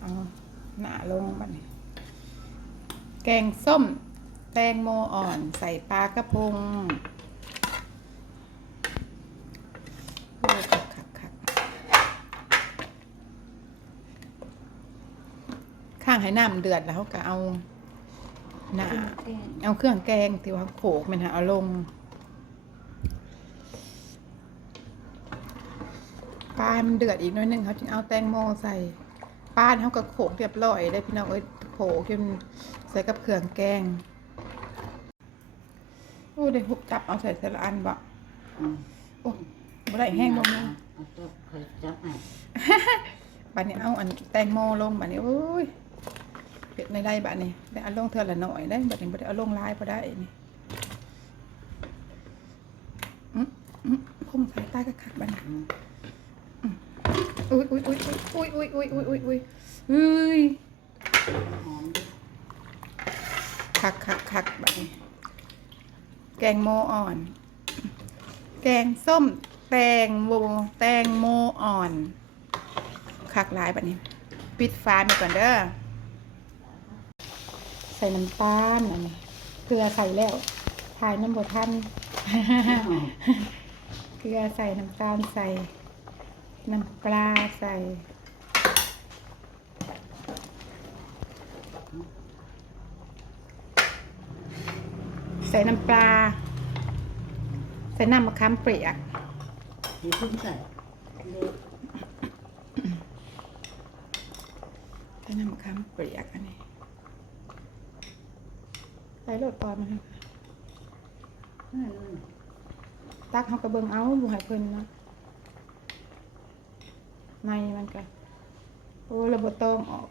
เอาหนาลงบัดนี้แกงส้ม แตงโมอ่อนใส่ปลากระพงโอ้คักคักคักข้างให้น้ำเดือดแล้วเขาก็เอาหน้าเอาเครื่องแกงที่ว่าโขกมันหาเอาลงปลามันเดือดอีกหน้อยหนึงเขาจึงเอาแตงโมใส่ ปลาเขาก็โขกเรียบร้อยได้พี่น้องเอ้ยโขกจนใส่กับเครื่องแกงโอ้ได้หุบจับเอาใส่แต่ละอันบ่อืมโอ้บ่ได้แห้งบ่มึงเอาตัวเคยจับให้บัดนี้เอาอันแตงโมลงบัดนี้โอ้ยเป็ดในได้บัดนี้ได้เอาลงเท่าละหน่อยได้บัดนี้บ่ได้เอาลงหลายบ่ได้นี่อื้ออื้อพุ่งใส่ใต้กระคักบัดนี้ อุ้ยอุ้ยอุ้ยอุ้ยอุ้ยอุ้ยอุ้ยอุ้ยอุ้ยอุ้ยคักคักคักบัดนี้แกงโมอ่อน แกงส้ม แตงโมแตงโมอ่อน คักหลายแบัดนี้ ปิดฟ้าไปก่อนเด้อ ใส่น้ำตาลอันนี้เกลือใส่แล้วทายน้ำบดท่านเกลือใส่น้ำตาลใส่ น้ำปลาใส่ใส่น้ำปลา ใส่น้ำมะขามเปียกที่เพิ่งใส่เด็กใส่น้ำมะขามเปียกอันนี้ ใส่รสตอนมันนั่นนั่นตักเขากระเบิงเอาบุหายเพิ่นเนาะ ไหนมันก็โอ้ระบบต้องออก